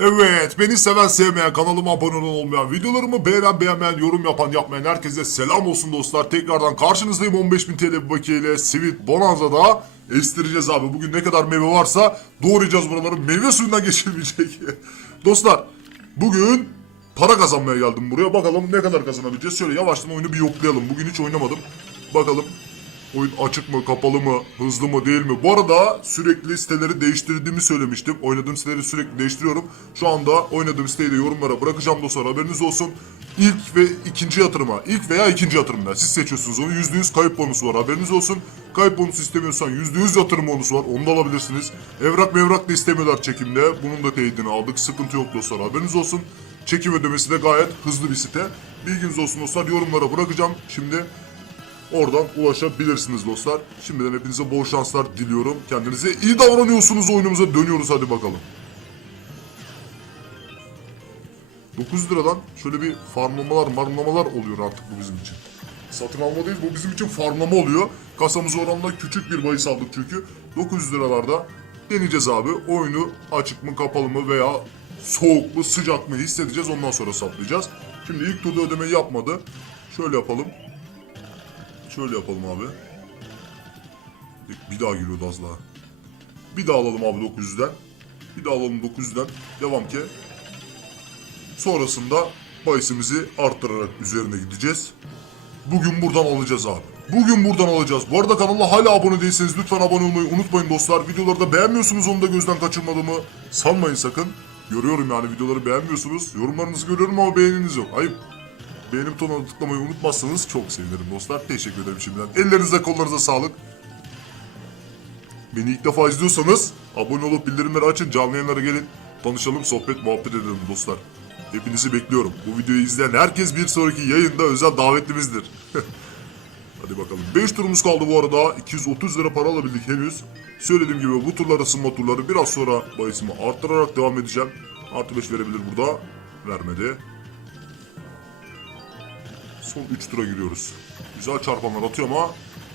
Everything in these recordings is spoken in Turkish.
Evet, beni seven sevmeyen, kanalıma abone olmayan, videolarımı beğenen beğenmeyen, yorum yapan yapmayan herkese selam olsun dostlar. Tekrardan karşınızdayım 15.000 TL bakiyeyle Sweet Bonanza'da estireceğiz abi. Bugün ne kadar meyve varsa doğrayacağız buraları. Meyve suyundan geçilmeyecek. dostlar, bugün para kazanmaya geldim buraya. Bakalım ne kadar kazanabileceğiz. Şöyle yavaştan oyunu bir yoklayalım. Bugün hiç oynamadım. Bakalım Oyun açık mı, kapalı mı, hızlı mı, değil mi? Bu arada sürekli siteleri değiştirdiğimi söylemiştim. Oynadığım siteleri sürekli değiştiriyorum. Şu anda oynadığım siteyi de yorumlara bırakacağım dostlar. Haberiniz olsun. İlk ve ikinci yatırıma, ilk veya ikinci yatırımda siz seçiyorsunuz onu. %100 kayıp bonusu var. Haberiniz olsun. Kayıp bonusu istemiyorsan %100 yatırım bonusu var. Onu da alabilirsiniz. Evrak mevrak da istemiyorlar çekimde. Bunun da teyidini aldık. Sıkıntı yok dostlar. Haberiniz olsun. Çekim ödemesi de gayet hızlı bir site. Bilginiz olsun dostlar. Yorumlara bırakacağım. Şimdi Oradan ulaşabilirsiniz dostlar. Şimdiden hepinize bol şanslar diliyorum. Kendinize iyi davranıyorsunuz oyunumuza dönüyoruz hadi bakalım. 900 liradan şöyle bir farmlamalar marmlamalar oluyor artık bu bizim için. Satın alma değil bu bizim için farmlama oluyor. Kasamız oranla küçük bir bahis aldık çünkü. 900 liralarda deneyeceğiz abi. Oyunu açık mı kapalı mı veya soğuk mu sıcak mı hissedeceğiz ondan sonra saplayacağız. Şimdi ilk turda ödemeyi yapmadı. Şöyle yapalım. Şöyle yapalım abi. Bir daha giriyordu az daha. Bir daha alalım abi 900'den. Bir daha alalım 900'den. Devam ki. Sonrasında bahisimizi arttırarak üzerine gideceğiz. Bugün buradan alacağız abi. Bugün buradan alacağız. Bu arada kanala hala abone değilseniz lütfen abone olmayı unutmayın dostlar. Videoları da beğenmiyorsunuz onu da gözden kaçırmadığımı sanmayın sakın. Görüyorum yani videoları beğenmiyorsunuz. Yorumlarınızı görüyorum ama beğeniniz yok. Ayıp. Beğeni butonuna tıklamayı unutmazsanız çok sevinirim dostlar. Teşekkür ederim şimdiden. Ellerinize kollarınıza sağlık. Beni ilk defa izliyorsanız abone olup bildirimleri açın. Canlı yayınlara gelin. Tanışalım, sohbet, muhabbet edelim dostlar. Hepinizi bekliyorum. Bu videoyu izleyen herkes bir sonraki yayında özel davetlimizdir. Hadi bakalım. 5 turumuz kaldı bu arada. 230 lira para alabildik henüz. Söylediğim gibi bu turlar ısınma turları biraz sonra bahisimi arttırarak devam edeceğim. Artı 5 verebilir burada. Vermedi. Son 3 tura giriyoruz. Güzel çarpanlar atıyor ama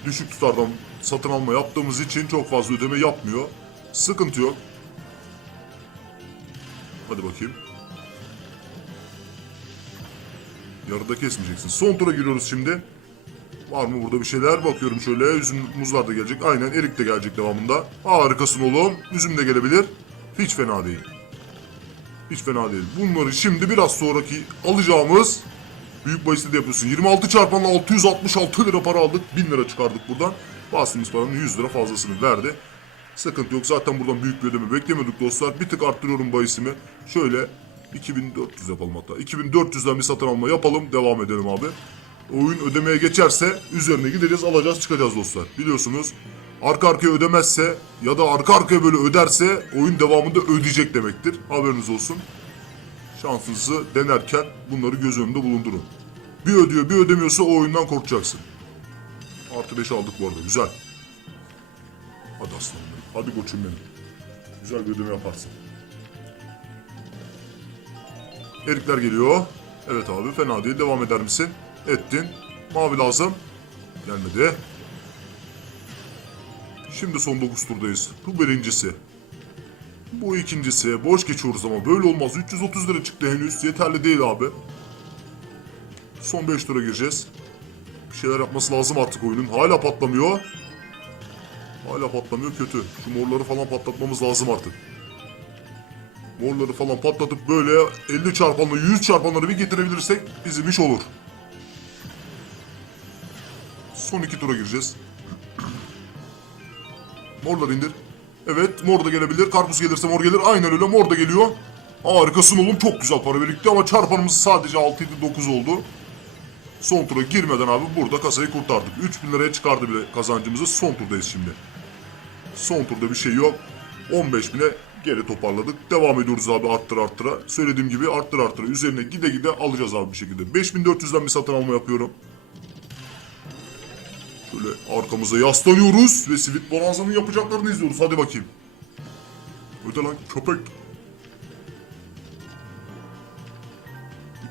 düşük tutardan satın alma yaptığımız için çok fazla ödeme yapmıyor. Sıkıntı yok. Hadi bakayım. Yarıda kesmeyeceksin. Son tura giriyoruz şimdi. Var mı burada bir şeyler? Bakıyorum şöyle. Üzüm, muzlar da gelecek. Aynen erik de gelecek devamında. Harikasın oğlum. Üzüm de gelebilir. Hiç fena değil. Hiç fena değil. Bunları şimdi biraz sonraki alacağımız Büyük bahiste de yapıyorsun. 26 çarpanla 666 lira para aldık. 1000 lira çıkardık buradan. Bastığımız paranın 100 lira fazlasını verdi. Sıkıntı yok. Zaten buradan büyük bir ödeme beklemiyorduk dostlar. Bir tık arttırıyorum bahisimi. Şöyle 2400 yapalım hatta. 2400'den bir satın alma yapalım. Devam edelim abi. Oyun ödemeye geçerse üzerine gideceğiz alacağız çıkacağız dostlar. Biliyorsunuz arka arkaya ödemezse ya da arka arkaya böyle öderse oyun devamında ödeyecek demektir. Haberiniz olsun şansınızı denerken bunları göz önünde bulundurun. Bir ödüyor bir ödemiyorsa o oyundan korkacaksın. Artı 5 aldık bu arada güzel. Hadi aslanım benim. Hadi koçum benim. Güzel bir ödeme yaparsın. Erikler geliyor. Evet abi fena değil devam eder misin? Ettin. Mavi lazım. Gelmedi. Şimdi son 9 turdayız. Bu birincisi. Bu ikincisi. Boş geçiyoruz ama böyle olmaz. 330 lira çıktı henüz. Yeterli değil abi. Son 5 tura gireceğiz. Bir şeyler yapması lazım artık oyunun. Hala patlamıyor. Hala patlamıyor kötü. Şu morları falan patlatmamız lazım artık. Morları falan patlatıp böyle 50 çarpanla 100 çarpanları bir getirebilirsek bizim iş olur. Son iki tura gireceğiz. Morları indir. Evet mor da gelebilir. Karpuz gelirse mor gelir. Aynen öyle mor da geliyor. Harikasın oğlum çok güzel para birikti ama çarpanımız sadece 6 7 9 oldu. Son tura girmeden abi burada kasayı kurtardık. 3000 liraya çıkardı bile kazancımızı. Son turdayız şimdi. Son turda bir şey yok. 15 bine geri toparladık. Devam ediyoruz abi arttır arttıra. Söylediğim gibi arttır arttıra. Üzerine gide gide alacağız abi bir şekilde. 5400'den bir satın alma yapıyorum. Şöyle arkamıza yaslanıyoruz ve Sweet Bonanza'nın yapacaklarını izliyoruz. Hadi bakayım. Öde lan köpek.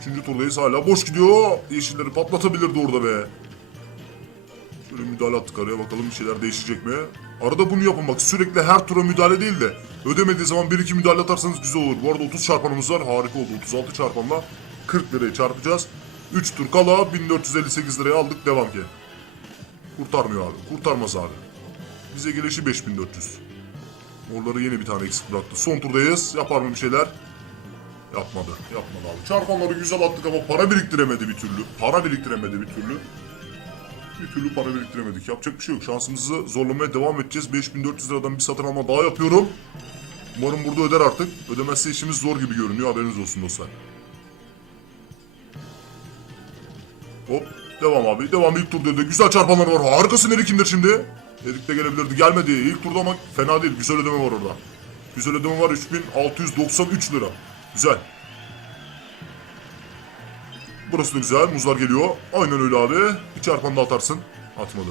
Üçüncü turdayız hala boş gidiyor. Yeşilleri patlatabilirdi orada be. Şöyle müdahale attık araya bakalım bir şeyler değişecek mi? Arada bunu yapın bak sürekli her tura müdahale değil de ödemediği zaman 1-2 müdahale atarsanız güzel olur. Bu arada 30 çarpanımız var harika oldu 36 çarpanla 40 liraya çarpacağız. 3 tur kala 1458 liraya aldık devam ki. Kurtarmıyor abi kurtarmaz abi. Bize gelişi 5400. Oraları yine bir tane eksik bıraktı. Son turdayız yapar mı bir şeyler? Yapmadı. Yapmadı abi. Çarpanları güzel attık ama para biriktiremedi bir türlü. Para biriktiremedi bir türlü. Bir türlü para biriktiremedik. Yapacak bir şey yok. Şansımızı zorlamaya devam edeceğiz. 5400 liradan bir satın alma daha yapıyorum. Umarım burada öder artık. Ödemezse işimiz zor gibi görünüyor. Haberiniz olsun dostlar. Hop. Devam abi. Devam ilk turda da güzel çarpanlar var. Harikasın Erik indir şimdi. Erik de gelebilirdi. Gelmedi. İlk turda ama fena değil. Güzel ödeme var orada. Güzel ödeme var. 3693 lira. Güzel. Burası da güzel. Muzlar geliyor. Aynen öyle abi. Bir çarpan da atarsın. Atmadı.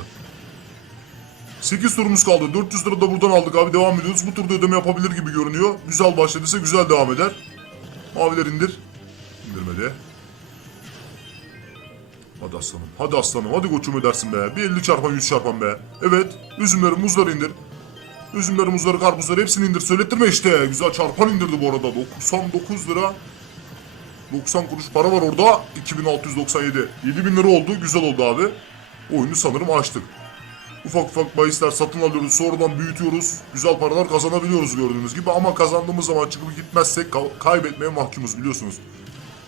8 turumuz kaldı. 400 lira da buradan aldık abi. Devam ediyoruz. Bu turda ödeme yapabilir gibi görünüyor. Güzel başladıysa güzel devam eder. Maviler indir. İndirmedi. Hadi aslanım. Hadi aslanım. Hadi koçum edersin be. Bir 50 çarpan 100 çarpan be. Evet. Üzümleri muzları indir. Üzümleri muzları karpuzları hepsini indir. Söylettirme işte. Güzel çarpan indirdi bu arada. 99 lira 90 kuruş para var orada. 2697. 7000 lira oldu. Güzel oldu abi. Oyunu sanırım açtık. Ufak ufak bahisler satın alıyoruz. Sonradan büyütüyoruz. Güzel paralar kazanabiliyoruz gördüğünüz gibi. Ama kazandığımız zaman çıkıp gitmezsek ka- kaybetmeye mahkumuz biliyorsunuz.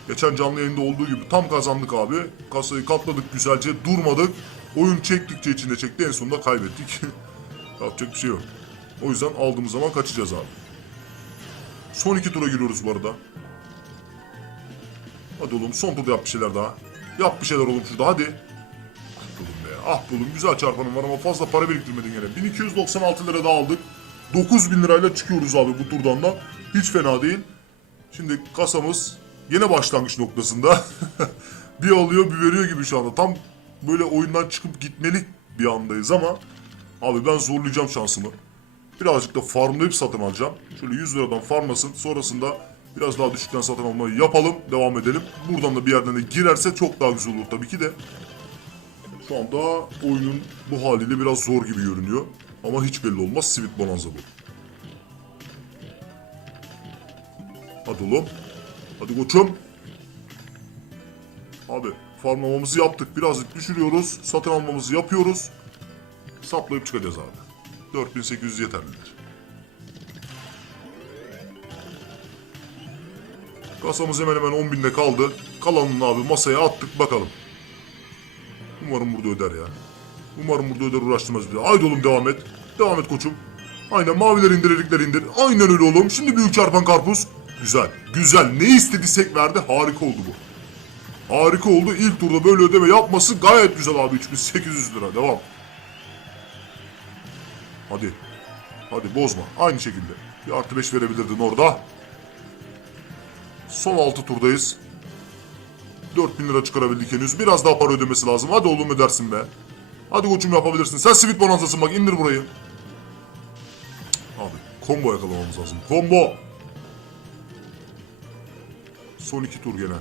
Geçen canlı yayında olduğu gibi tam kazandık abi. Kasayı katladık güzelce. Durmadık. Oyun çektikçe içinde çekti. En sonunda kaybettik. Yapacak bir şey yok. O yüzden aldığımız zaman kaçacağız abi. Son iki tura giriyoruz bu arada. Hadi oğlum son turda yap bir şeyler daha. Yap bir şeyler oğlum şurada hadi. Ah oğlum be. Ah oğlum güzel çarpanım var ama fazla para biriktirmedin gene. 1296 lira da aldık. 9000 lirayla çıkıyoruz abi bu turdan da. Hiç fena değil. Şimdi kasamız yine başlangıç noktasında. bir alıyor bir veriyor gibi şu anda. Tam böyle oyundan çıkıp gitmelik bir andayız ama abi ben zorlayacağım şansımı. Birazcık da farmlayıp satın alacağım. Şöyle 100 liradan farmlasın. Sonrasında biraz daha düşükten satın almayı yapalım. Devam edelim. Buradan da bir yerden de girerse çok daha güzel olur tabii ki de. Şu anda oyunun bu haliyle biraz zor gibi görünüyor. Ama hiç belli olmaz. Sweet Bonanza bu. Hadi oğlum. Hadi koçum. Abi farmlamamızı yaptık. Birazcık düşürüyoruz. Satın almamızı yapıyoruz. Saplayıp çıkacağız abi. 4800 yeterlidir. Kasamız hemen hemen 10.000'de kaldı. Kalanını abi masaya attık bakalım. Umarım burada öder ya. Umarım burada öder uğraştırmaz bizi. Haydi oğlum devam et. Devam et koçum. Aynen maviler indir erikler indir. Aynen öyle oğlum. Şimdi büyük çarpan karpuz. Güzel. Güzel. Ne istediysek verdi. Harika oldu bu. Harika oldu. İlk turda böyle ödeme yapması gayet güzel abi. 3800 lira. Devam. Hadi. Hadi bozma. Aynı şekilde. Bir artı 5 verebilirdin orada. Son 6 turdayız. 4000 lira çıkarabildik henüz. Biraz daha para ödemesi lazım. Hadi oğlum ödersin be. Hadi koçum yapabilirsin. Sen Sweet Bonanza'sın bak indir burayı. Abi combo yakalamamız lazım. Combo. Son iki tur gene.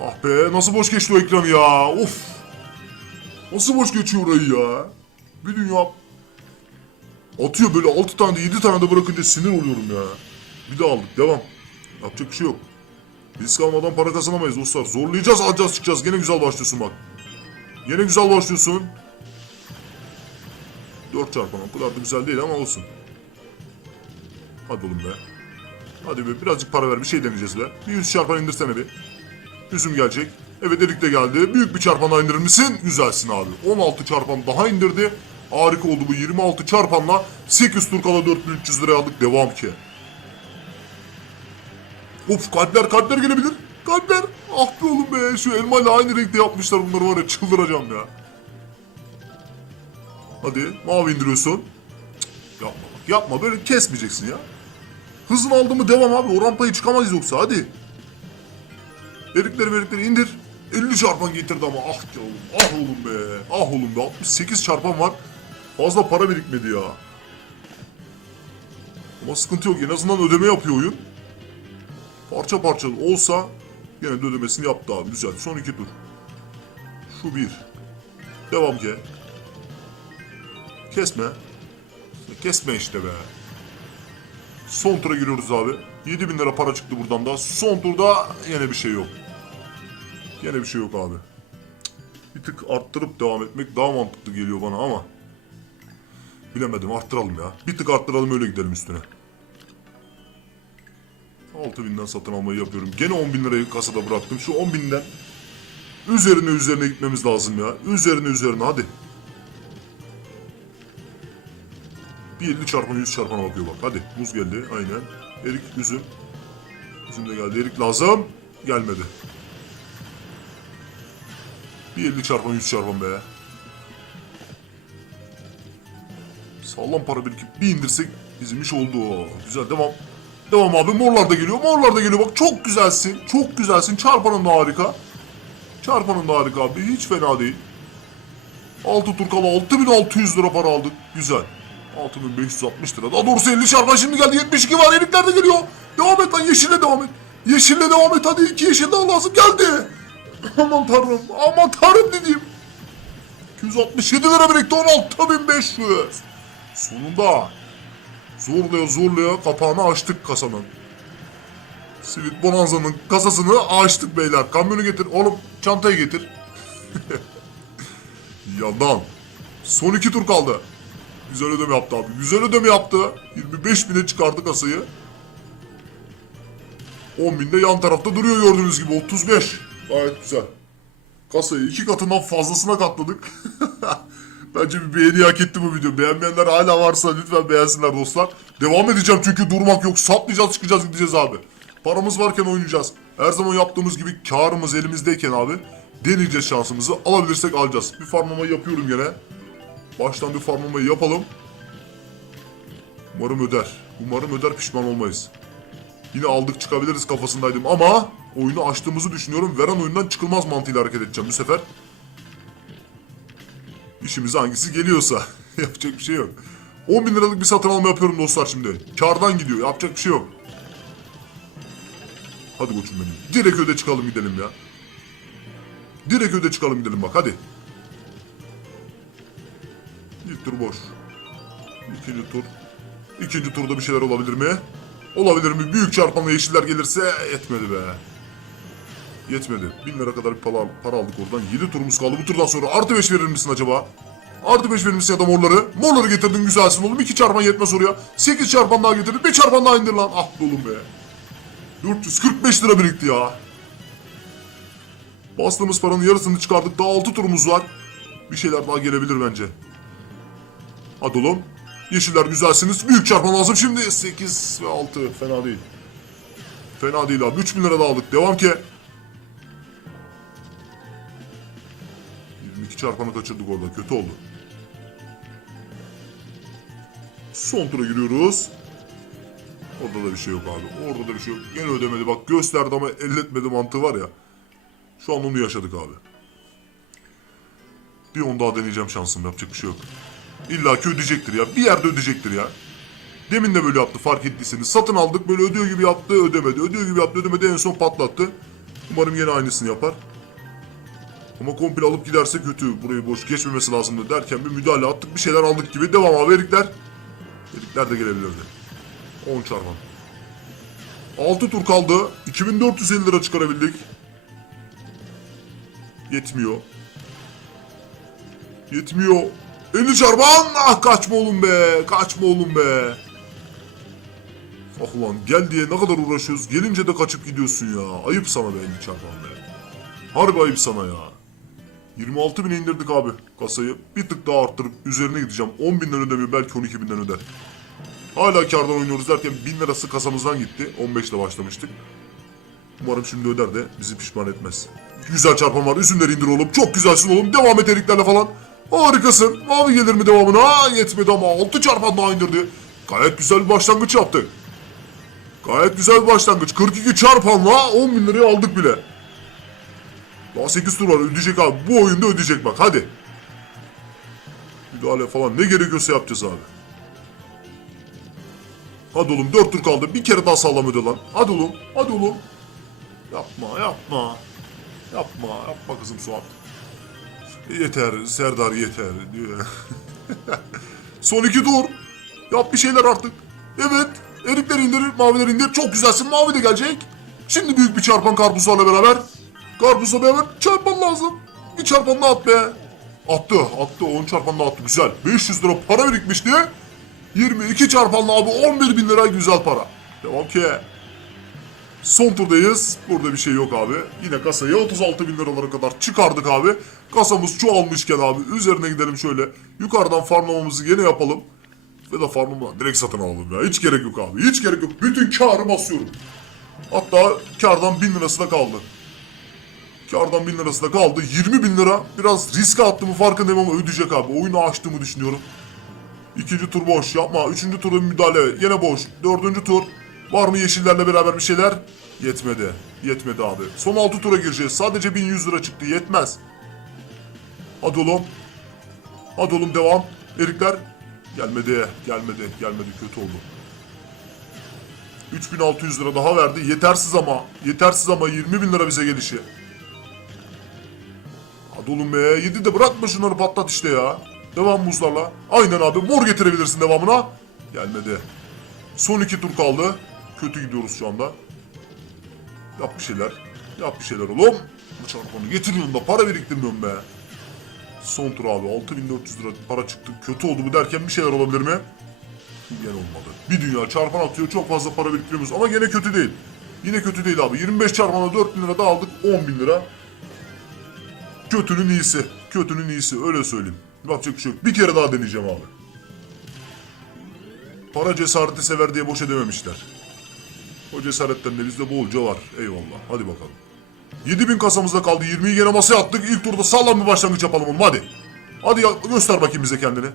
Ah be nasıl boş geçti o ekranı ya. Of. Nasıl boş geçiyor orayı ya. Bir dünya atıyor böyle 6 tane de 7 tane de bırakınca sinir oluyorum ya. Bir daha aldık devam. Yapacak bir şey yok. Risk almadan para kazanamayız dostlar. Zorlayacağız alacağız çıkacağız. Gene güzel başlıyorsun bak. Gene güzel başlıyorsun. 4 çarpan o kadar da güzel değil ama olsun. Hadi oğlum be. Hadi be birazcık para ver bir şey deneyeceğiz be. Bir 100 çarpan indirsene bir. Üzüm gelecek. Evet Erik de geldi. Büyük bir çarpan daha indirir misin? Güzelsin abi. 16 çarpan daha indirdi. Harika oldu bu 26 çarpanla 8 tur kala 4300 liraya aldık. Devam ki. Of kalpler kalpler gelebilir. Kalpler. Ah be oğlum be. Şu elmayla aynı renkte yapmışlar bunları var ya çıldıracağım ya. Hadi mavi indiriyorsun. Cık, yapma bak yapma böyle kesmeyeceksin ya. Hızını aldı mı devam abi o rampayı çıkamayız yoksa hadi. Erikleri verikleri indir. 50 çarpan getirdi ama ah ya oğlum ah oğlum be ah oğlum be 68 çarpan var. Fazla para birikmedi ya. Ama sıkıntı yok en azından ödeme yapıyor oyun. Parça parça olsa yine de ödemesini yaptı abi. Güzel. Son iki tur. Şu bir. Devam ki. Kesme. Kesme işte be. Son tura giriyoruz abi. 7000 lira para çıktı buradan da. Son turda yine bir şey yok. Yine bir şey yok abi. Bir tık arttırıp devam etmek daha mantıklı geliyor bana ama. Bilemedim arttıralım ya. Bir tık arttıralım öyle gidelim üstüne. 6000'den satın almayı yapıyorum. Gene 10.000 lirayı kasada bıraktım. Şu 10.000'den üzerine üzerine gitmemiz lazım ya. Üzerine üzerine hadi. Bir 50 çarpan 100 çarpana bakıyor bak. Hadi muz geldi aynen. Erik üzüm. Üzüm de geldi. Erik lazım. Gelmedi. Bir 50 çarpan 100 çarpan be. Sağlam para birikip bir indirsek bizim iş oldu. Güzel devam. Devam abi morlar da geliyor. Morlar da geliyor bak çok güzelsin. Çok güzelsin. Çarpanın da harika. Çarpanın da harika abi. Hiç fena değil. 6 tur kala 6600 lira para aldık. Güzel. 6560 lira. Daha doğrusu 50 çarpan şimdi geldi. 72 var. Erikler de geliyor. Devam et lan yeşille devam et. Yeşille devam et hadi. iki yeşil daha lazım. Geldi. Aman tanrım. Aman tanrım dediğim. 267 lira birikti 16500. Sonunda zorlaya zorlaya kapağını açtık kasanın. Sivit Bonanza'nın kasasını açtık beyler. Kamyonu getir. Oğlum çantayı getir. Yalan. Son iki tur kaldı. Güzel ödeme yaptı abi. Güzel ödeme yaptı. 25 bine çıkardı kasayı. 10 binde yan tarafta duruyor gördüğünüz gibi. 35. Gayet güzel. Kasayı iki katından fazlasına katladık. Bence bir beğeni hak etti bu video. Beğenmeyenler hala varsa lütfen beğensinler dostlar. Devam edeceğim çünkü durmak yok. Satmayacağız çıkacağız gideceğiz abi. Paramız varken oynayacağız. Her zaman yaptığımız gibi karımız elimizdeyken abi. Deneyeceğiz şansımızı. Alabilirsek alacağız. Bir farmlamayı yapıyorum gene. Baştan bir farmlamayı yapalım. Umarım öder. Umarım öder pişman olmayız. Yine aldık çıkabiliriz kafasındaydım ama oyunu açtığımızı düşünüyorum. Veren oyundan çıkılmaz mantığıyla hareket edeceğim bu sefer. İşimize hangisi geliyorsa. Yapacak bir şey yok. 10 bin liralık bir satın alma yapıyorum dostlar şimdi. Kardan gidiyor. Yapacak bir şey yok. Hadi koçum benim. Direkt öde çıkalım gidelim ya. Direkt öde çıkalım gidelim bak hadi. Tur boş. İkinci tur. İkinci turda bir şeyler olabilir mi? Olabilir mi? Büyük çarpanla yeşiller gelirse yetmedi be. Yetmedi. 1000 lira kadar bir para, para aldık oradan. 7 turumuz kaldı. Bu turdan sonra artı 5 verir misin acaba? Artı 5 verir misin ya da morları? Morları getirdin güzelsin oğlum. 2 çarpan yetmez oraya. 8 çarpan daha getirdin. Bir çarpan daha indir lan. Ah oğlum be. 445 lira birikti ya. Bastığımız paranın yarısını çıkardık. Daha 6 turumuz var. Bir şeyler daha gelebilir bence. Hadi oğlum. Yeşiller güzelsiniz. Büyük çarpan lazım şimdi. 8 ve 6. Fena değil. Fena değil abi. 3000 lira da aldık. Devam ki. 22 çarpanı kaçırdık orada. Kötü oldu. Son tura giriyoruz. Orada da bir şey yok abi. Orada da bir şey yok. Gene ödemedi. Bak gösterdi ama elletmedi mantığı var ya. Şu an onu yaşadık abi. Bir on daha deneyeceğim şansım. Yapacak bir şey yok. İlla ki ödeyecektir ya. Bir yerde ödeyecektir ya. Demin de böyle yaptı fark ettiyseniz. Satın aldık böyle ödüyor gibi yaptı ödemedi. Ödüyor gibi yaptı ödemedi en son patlattı. Umarım yine aynısını yapar. Ama komple alıp giderse kötü. Burayı boş geçmemesi lazımdı derken bir müdahale attık. Bir şeyler aldık gibi. Devam abi erikler. Erikler de gelebilirdi. 10 çarpan. 6 tur kaldı. 2450 lira çıkarabildik. Yetmiyor. Yetmiyor. 50 çarpan. Ah kaçma oğlum be. Kaçma oğlum be. Ah ulan gel diye ne kadar uğraşıyoruz. Gelince de kaçıp gidiyorsun ya. Ayıp sana be 50 çarpan be. Harbi ayıp sana ya. 26 bine indirdik abi kasayı. Bir tık daha arttırıp üzerine gideceğim. 10 binden ödemiyor belki 12 binden öder. Hala kardan oynuyoruz derken 1000 lirası kasamızdan gitti. 15 ile başlamıştık. Umarım şimdi öder de bizi pişman etmez. Güzel çarpan var. Üzümleri indir oğlum. Çok güzelsin oğlum. Devam et eriklerle falan. Harikasın. Mavi gelir mi devamına? Yetmedi ama 6 çarpan daha indirdi. Gayet güzel bir başlangıç yaptık. Gayet güzel bir başlangıç. 42 çarpanla 10 bin lirayı aldık bile. Daha 8 tur var ödeyecek abi. Bu oyunda ödeyecek bak hadi. Müdahale falan ne gerekiyorsa yapacağız abi. Hadi oğlum 4 tur kaldı. Bir kere daha sağlam öde lan. Hadi oğlum. Hadi oğlum. Yapma yapma. Yapma yapma kızım Suat. Yeter Serdar yeter diyor. Son iki tur. Yap bir şeyler artık. Evet. Erikleri indir, mavileri indir. Çok güzelsin. Mavi de gelecek. Şimdi büyük bir çarpan karpuzlarla beraber. Karpuzla beraber çarpan lazım. Bir çarpan da at be. Attı, attı. 10 çarpan da attı. Güzel. 500 lira para birikmişti. 22 çarpanla abi 11 bin lira güzel para. Devam ki. Son turdayız. Burada bir şey yok abi. Yine kasayı 36 bin liralara kadar çıkardık abi. Kasamız çoğalmışken abi. Üzerine gidelim şöyle. Yukarıdan farmlamamızı yine yapalım. Ve de farmımı direkt satın alalım ya. Hiç gerek yok abi. Hiç gerek yok. Bütün karı basıyorum. Hatta kardan 1000 lirası da kaldı. Kardan 1000 lirası da kaldı. 20 bin lira. Biraz riske attığımı farkındayım ama ödeyecek abi. Oyunu açtığımı düşünüyorum. İkinci tur boş yapma. Üçüncü turda müdahale. Yine boş. Dördüncü tur. Var mı yeşillerle beraber bir şeyler? Yetmedi. Yetmedi abi. Son altı tura gireceğiz. Sadece 1100 lira çıktı. Yetmez. Hadi oğlum. Hadi oğlum devam. Erikler. Gelmedi. Gelmedi. Gelmedi. Kötü oldu. 3600 lira daha verdi. Yetersiz ama. Yetersiz ama 20 bin lira bize gelişi. Hadi oğlum be. Yedi de bırakma şunları patlat işte ya. Devam muzlarla. Aynen abi. Mor getirebilirsin devamına. Gelmedi. Son iki tur kaldı. Kötü gidiyoruz şu anda. Yap bir şeyler. Yap bir şeyler oğlum. Bu çarpanı getiriyorum da para biriktirmiyorum be. Son tur abi. 6400 lira para çıktı. Kötü oldu bu derken bir şeyler olabilir mi? Gene olmadı. Bir dünya çarpan atıyor. Çok fazla para biriktiriyoruz. Ama gene kötü değil. Yine kötü değil abi. 25 çarpana 4000 lira da aldık. 10 bin lira. Kötünün iyisi. Kötünün iyisi öyle söyleyeyim. Yapacak bir şey yok. Bir kere daha deneyeceğim abi. Para cesareti sever diye boş edememişler. O cesaretten de bizde bolca var. Eyvallah. Hadi bakalım. 7000 kasamızda kaldı. 20'yi gene masaya attık. İlk turda sağlam bir başlangıç yapalım oğlum hadi. Hadi ya, göster bakayım bize kendini.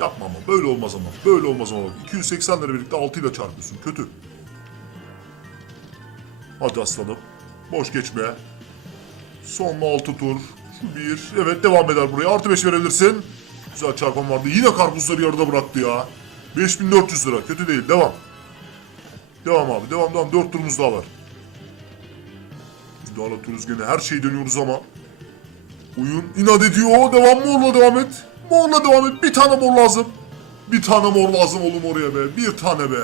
Yapma ama böyle olmaz ama. Böyle olmaz ama. 280 lira birlikte 6 ile çarpıyorsun. Kötü. Hadi aslanım. Boş geçme. Son 6 tur. Şu bir. Evet devam eder buraya. Artı 5 verebilirsin. Güzel çarpan vardı. Yine karpuzları yarıda bıraktı ya. 5400 lira. Kötü değil. Devam. Devam abi. Devam devam. 4 turumuz daha var. Müdahale atıyoruz gene. Her şeyi dönüyoruz ama. Oyun inat ediyor. Devam morla devam et. Morla devam et. Bir tane mor lazım. Bir tane mor lazım oğlum oraya be. Bir tane be.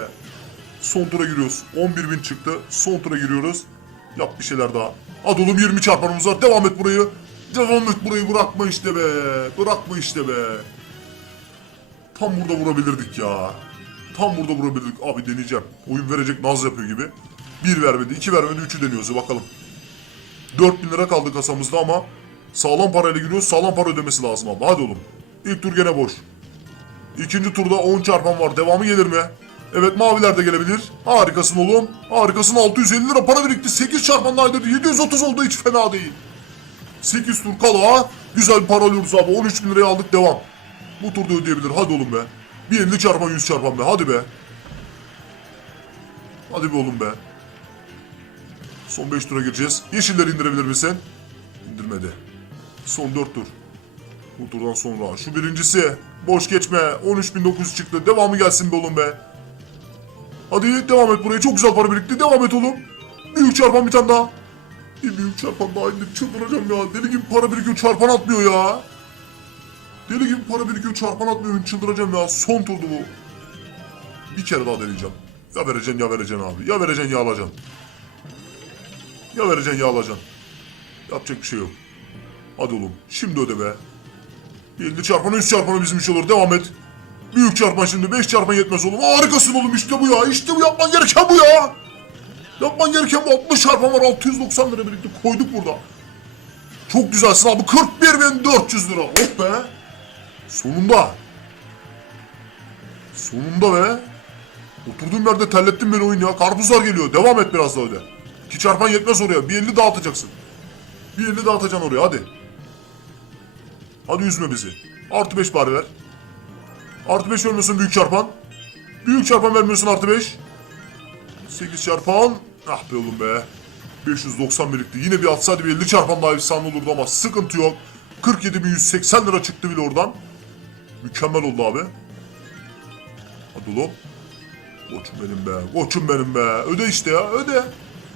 Son tura giriyoruz. 11.000 çıktı. Son tura giriyoruz. Yap bir şeyler daha. Hadi oğlum 20 çarpanımız var. Devam et burayı. Devam et burayı. Bırakma işte be. Bırakma işte be. Tam burada vurabilirdik ya. Tam burada vurabilirdik. Abi deneyeceğim. Oyun verecek naz yapıyor gibi. Bir vermedi, iki vermedi, üçü deniyoruz. Bakalım. 4000 lira kaldı kasamızda ama sağlam parayla giriyoruz. Sağlam para ödemesi lazım abi. Hadi oğlum. İlk tur gene boş. İkinci turda 10 çarpan var. Devamı gelir mi? Evet maviler de gelebilir. Harikasın oğlum. Harikasın 650 lira para birikti. 8 çarpan daha indirdi. 730 oldu hiç fena değil. 8 tur kala. Güzel para alıyoruz abi. 13 bin liraya aldık devam. Bu turda ödeyebilir. Hadi oğlum be. Bir 50 çarpan 100 çarpan be. Hadi be. Hadi be oğlum be. Son 5 tura gireceğiz. Yeşilleri indirebilir misin? İndirmedi. Son 4 tur. Bu turdan sonra. Şu birincisi. Boş geçme. 13.900 çıktı. Devamı gelsin be oğlum be. Hadi devam et buraya. Çok güzel para birikti. Devam et oğlum. Büyük çarpan bir tane daha. Bir büyük çarpan daha indir. Çıldıracağım ya. Deli gibi para birikiyor. Çarpan atmıyor ya. Deli gibi para birikiyor. Çarpan atmıyor. Çıldıracağım ya. Son turdu bu. Bir kere daha deneyeceğim. Ya vereceksin ya vereceksin abi. Ya vereceksin ya alacaksın. Ya vereceksin ya alacaksın. Yapacak bir şey yok. Hadi oğlum. Şimdi öde be. 50 çarpanı 100 çarpanı bizim iş olur. Devam et. Büyük çarpan şimdi 5 çarpan yetmez oğlum. Harikasın oğlum işte bu ya. İşte bu yapman gereken bu ya. Yapman gereken bu 60 çarpan var 690 lira birlikte koyduk burada. Çok güzelsin abi 41.400 lira. Oh be. Sonunda. Sonunda be. Oturduğum yerde terlettin beni oyun ya. Karpuzlar geliyor. Devam et biraz daha öde. 2 çarpan yetmez oraya. Bir 50 dağıtacaksın. Bir 50 dağıtacaksın oraya hadi. Hadi üzme bizi. Artı 5 bari ver. Artı 5 vermiyorsun büyük çarpan. Büyük çarpan vermiyorsun artı 5. 8 çarpan. Ah be oğlum be. 590 birikti. Yine bir atsaydı bir 50 çarpan daha efsane olurdu ama sıkıntı yok. 47.180 lira çıktı bile oradan. Mükemmel oldu abi. Hadi oğlum. Koçum benim be. Koçum benim be. Öde işte ya. Öde.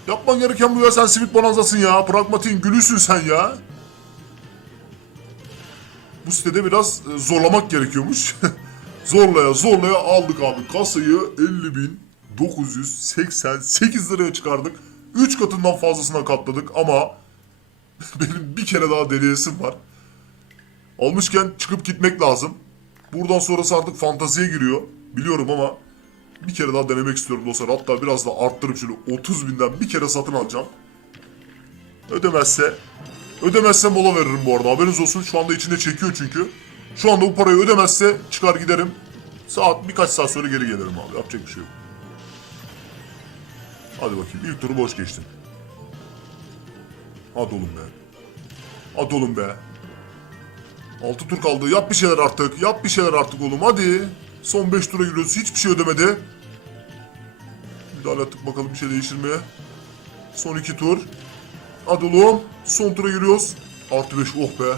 Yapman gereken bu ya. Sen simit bonanzasın ya. Pragmatiğin gülüsün sen ya. Bu sitede biraz e, zorlamak gerekiyormuş. Zorlaya zorlaya aldık abi. Kasayı 50.988 liraya çıkardık. 3 katından fazlasına katladık ama benim bir kere daha deneyesim var. Almışken çıkıp gitmek lazım. Buradan sonrası artık fanteziye giriyor. Biliyorum ama bir kere daha denemek istiyorum dostlar. Hatta biraz da arttırıp şöyle 30 binden bir kere satın alacağım. Ödemezse ödemezse mola veririm bu arada. Haberiniz olsun. Şu anda içinde çekiyor çünkü. Şu anda bu parayı ödemezse çıkar giderim. Saat birkaç saat sonra geri gelirim abi. Yapacak bir şey yok. Hadi bakayım. İlk turu boş geçtim. Hadi oğlum be. Hadi oğlum be. Altı tur kaldı. Yap bir şeyler artık. Yap bir şeyler artık oğlum. Hadi. Son 5 tura giriyoruz. Hiçbir şey ödemedi. Müdahale ettik bakalım bir şey değişir mi? Son 2 tur. Hadi oğlum. Son tura giriyoruz. Artı 5 oh be.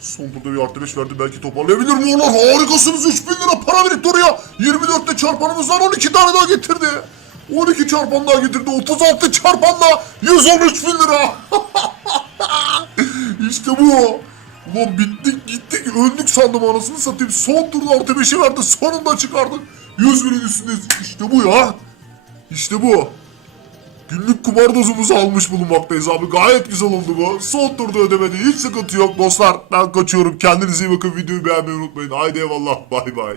Son turda bir artı 5 verdi. Belki toparlayabilir mi oğlum? Harikasınız. 3000 lira para birikti oraya. 24'te çarpanımız var. 12 tane daha getirdi. 12 çarpan daha getirdi. 36 çarpanla 113 bin lira. işte bu. Ulan bittik gittik öldük sandım anasını satayım. Son turda artı 5'i verdi. Sonunda çıkardık. 100 binin üstündeyiz. İşte bu ya. İşte bu. Günlük kumar dozumuzu almış bulunmaktayız abi. Gayet güzel oldu bu. Son turda ödemedi. Hiç sıkıntı yok dostlar. Ben kaçıyorum. Kendinize iyi bakın. Videoyu beğenmeyi unutmayın. Haydi eyvallah. Bay bay.